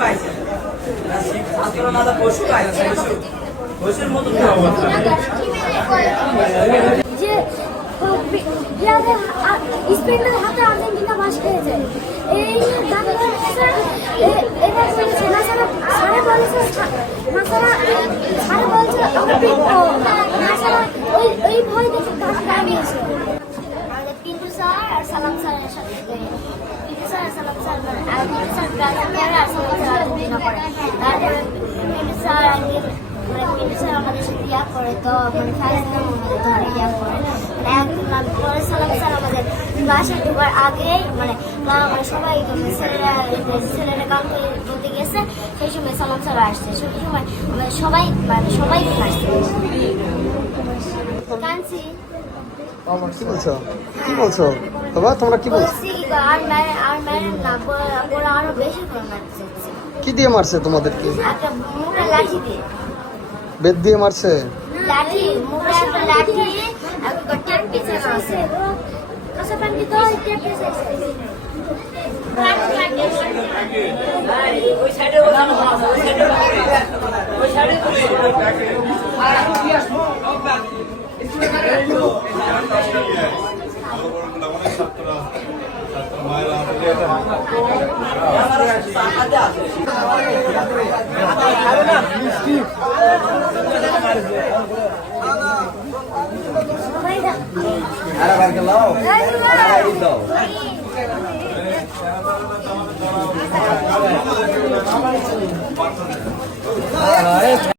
পাইছে ছাত্ররা দাদা পশু পাইছে পশুর মতো যে স্পেনের হাতে আর্জেন্টিনা বাস খেয়েছে এই এটা বলেছে না সারা বলেছে না সারা বলছে না সারা ওই ভয় দেখে কাজ নিয়েছে আমাদের পিন্টু স্যার আর সালাম স্যারের সাথে পিন্টু স্যার আর সালাম স্যার আর পিন্টু স্যার ব্রাজিল আর সালাম স্যার আর্জেন্টিনা করে তারপরে পিন্টু স্যার পিন্টু স্যার আমাদের সাথে ইয়া করে তো মানে খেলাধুলা আমাদের ধরে ইয়া করে পরে সালাম স্যার আমাদের ক্লাসে ঢোকার আগেই মানে সবাই ছেলেরা গান বলতে গেছে সেই সময় সালাম স্যার আসছে সেই সময় সবাই সবাই আসছে কাঁদছি কি বলছো কি বলছো বাবা তোমরা কি বলছো আর ম্যাডাম না ওরা আরো বেশি করে মারছে কি দিয়ে মারছে তোমাদেরকে একটা মুখে লাঠি দিয়ে বেত দিয়ে মারছে লাঠি মুখে একটা লাঠি একটা টেপ পিছে মারছে কাঁচা পানি তো টেপ পিছে ওই সাইডে ওখানে ওই সাইডে ওই সাইডে